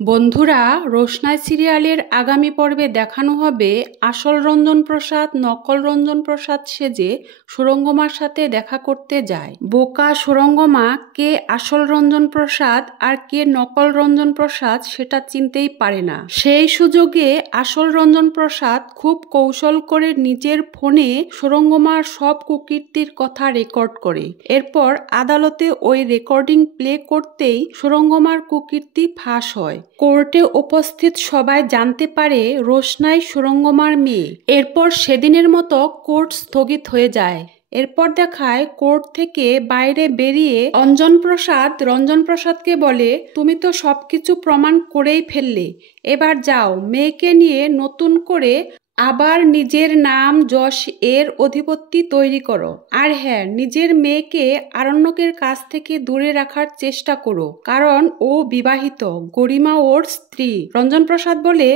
বন্ধুরা, রোশনাই সিরিয়ালের আগামী পর্বে দেখানো হবে আসল রঞ্জন প্রসাদ নকল রঞ্জন প্রসাদ সেজে সুরঙ্গমার সাথে দেখা করতে যায়। বোকা সুরঙ্গমা কে আসল রঞ্জন প্রসাদ আর কে নকল রঞ্জন প্রসাদ সেটা চিনতেই পারে না। সেই সুযোগে আসল রঞ্জন প্রসাদ খুব কৌশল করে নিজের ফোনে সুরঙ্গমার সব কুকীর্তির কথা রেকর্ড করে। এরপর আদালতে ওই রেকর্ডিং প্লে করতেই সুরঙ্গমার কুকীর্তি ফাঁস হয়। কোর্টে উপস্থিত সবাই জানতে পারে রোশনাই সুরঙ্গমার মেয়ে। এরপর সেদিনের মতো কোর্ট স্থগিত হয়ে যায়। এরপর দেখায় কোর্ট থেকে বাইরে বেরিয়ে রঞ্জন প্রসাদকে বলে, তুমি তো সবকিছু প্রমাণ করেই ফেললে, এবার যাও মেয়েকে নিয়ে নতুন করে আবার নিজের নাম যশ এর অধিপতি তৈরি করো। আর হ্যাঁ, নিজের মেয়েকে আরণ্যকের কাছ থেকে দূরে রাখার চেষ্টা করো, কারণ ও বিবাহিত, গরিমা ওর স্ত্রী। রঞ্জন প্রসাদ বলে,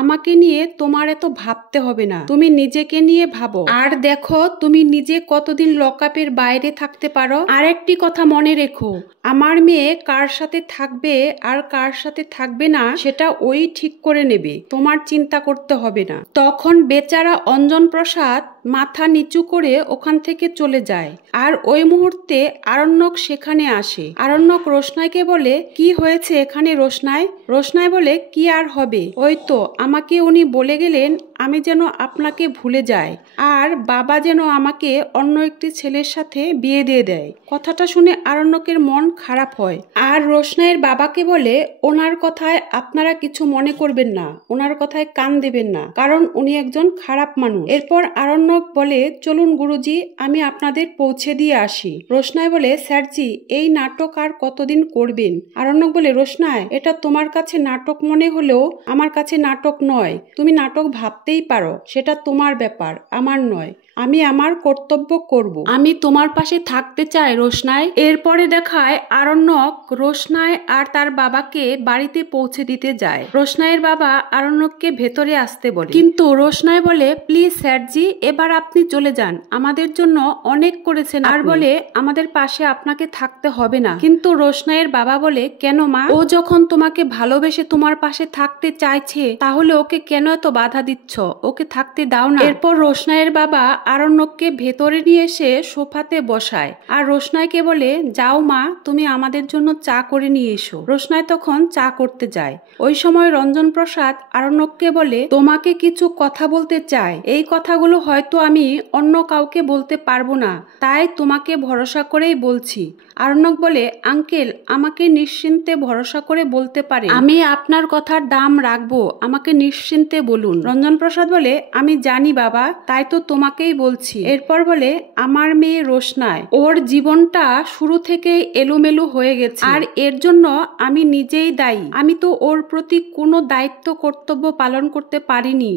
আমাকে নিয়ে তোমার এত ভাবতে হবে না, তুমি নিজেকে নিয়ে ভাবো, আর দেখো তুমি নিজে কতদিন লকআপের বাইরে থাকতে পারো। আর একটি কথা মনে রেখো, আমার মেয়ে কার সাথে থাকবে আর কার সাথে থাকবে না সেটা ওই ঠিক করে নেবে, তোমার চিন্তা করতে হবে না। তখন বেচারা অঞ্জন প্রসাদ মাথা নিচু করে ওখান থেকে চলে যায়। আর ওই মুহূর্তে আরণ্যক সেখানে আসে। আরণ্যক রোশনাইকে বলে, কি হয়েছে এখানে রোশনাই? রোশনাই বলে, কি আর হবে, ওই তো আমাকে উনি বলে গেলেন আমি যেন আপনাকে ভুলে যাই, আর বাবা যেন আমাকে অন্য একটি ছেলের সাথে বিয়ে দিয়ে দেয়। কথাটা শুনে আরণ্যকের মন খারাপ হয়। আর রোশনাইয়ের বাবাকে বলে, ওনার কথায় আপনারা কিছু মনে করবেন না, ওনার কথায় কান দেবেন না, কারণ উনি একজন খারাপ মানুষ। এরপর আরণ্যক বলে, চলুন গুরুজি, আমি আপনাদের পৌঁছে দিয়ে আসি। রোশনাই বলে, স্যারজি এই নাটক আর কতদিন করবেন? আরণ্যক বলে, রোশনাই, এটা তোমার কাছে নাটক মনে হলেও আমার কাছে নাটক নয়। তুমি নাটক ভাবতেই পারো, সেটা তোমার ব্যাপার, আমার নয়। আমি আমার কর্তব্য করব। আমি তোমার পাশে থাকতে চাই রোশনাই। এরপরে দেখায় আরণ্যক রোশনাই আর তার বাবাকে বাড়িতে পৌঁছে দিতে যায়। রোশনাইয়ের বাবা আরণ্যককে ভেতরে আসতে বলে, কিন্তু রোশনাই বলে, প্লিজ স্যারজি, এবার আপনি চলে যান, আমাদের জন্য অনেক করেছেন, আর বলে আমাদের পাশে আপনাকে থাকতে হবে না। কিন্তু রোশনাইয়ের বাবা বলে, কেন মা? ও যখন তোমাকে ভালোবেসে তোমার পাশে থাকতে চাইছে, তাহলে ওকে কেন এত বাধা দিচ্ছ? ওকে থাকতে দাও না। এরপর রোশনাইয়ের বাবা আরণ্যককে ভেতরে নিয়ে এসে সোফাতে বসায়, আর রোশনাইকে বলে, যাও মা, তুমি আমাদের জন্য চা করে নিয়ে এসো। রোশনাই তখন চা করতে যায়। ওই সময় রঞ্জন প্রসাদ আরণ্যককে বলে, তোমাকে কিছু কথা বলতে চাই, এই কথাগুলো হয়তো আমি অন্য কাউকে বলতে পারবো না, তাই তোমাকে ভরসা করেই বলছি। আরণ্যক বলে, আঙ্কেল, আমাকে নিশ্চিন্তে ভরসা করে বলতে পারে, আমি আপনার কথার দাম রাখবো, আমাকে নিশ্চিন্তে বলুন। রঞ্জন প্রসাদ বলে, আমি জানি বাবা, তাই তো তোমাকেই বলছি। এরপর বলে, আমার মেয়ে রোশনাই, ওর জীবনটা শুরু থেকে এলোমেলো হয়ে গেছে, আর এর জন্য আমি নিজেই দায়ী। আমি তো ওর প্রতি কোনো দায়িত্ব কর্তব্য পালন করতে পারিনি,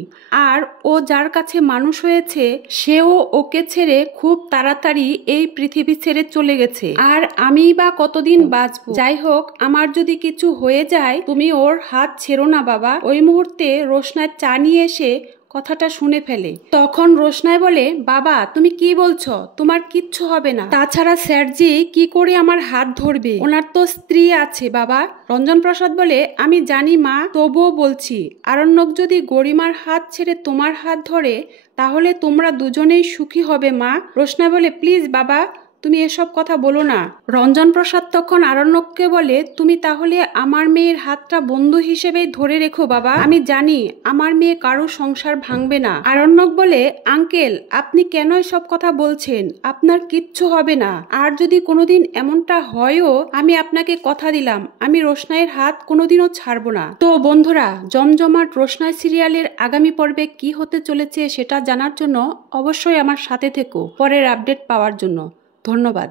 আর ও যার কাছে মানুষ হয়েছে সেও ওকে ছেড়ে খুব তাড়াতাড়ি এই পৃথিবী ছেড়ে চলে গেছে, আর আমি বা কতদিন বাঁচবো। যাই হোক, আমার যদি কিছু হয়ে যায় তুমি ওর হাত ছেড়ো না বাবা। ওই মুহূর্তে রোশনাই চা নিয়ে এসে কথাটা শুনে ফেলে। তখন রোশনাই বলে, বাবা তুমি কি বলছো? তোমার কিচ্ছু হবে না, তাছাড়া স্যারজি কি করে আমার হাত ধরবে? ওনার তো স্ত্রী আছে বাবা। রঞ্জন প্রসাদ বলে, আমি জানি মা, তবুও বলছি, আরণ্যক যদি গরিমার হাত ছেড়ে তোমার হাত ধরে তাহলে তোমরা দুজনেই সুখী হবে মা। রোশনাই বলে, প্লিজ বাবা, তুমি এসব কথা বলো না। রঞ্জন প্রসাদ তখন আরণ্যককে বলে, তুমি তাহলে আমার মেয়ের হাতটা বন্ধু হিসেবেই ধরে রেখো বাবা, আমি জানি আমার মেয়ে কারো সংসার ভাঙবে না। আরণ্যক বলে, আঙ্কেল, আপনি কেন এসব কথা বলছেন? আপনার কিচ্ছু হবে না, আর যদি কোনোদিন এমনটা হয়ও, আমি আপনাকে কথা দিলাম আমি রোশনাইয়ের হাত কোনোদিনও ছাড়বো না। তো বন্ধুরা, জমজমাট রোশনাই সিরিয়ালের আগামী পর্বে কি হতে চলেছে সেটা জানার জন্য অবশ্যই আমার সাথে থেকো পরের আপডেট পাওয়ার জন্য। ধন্যবাদ।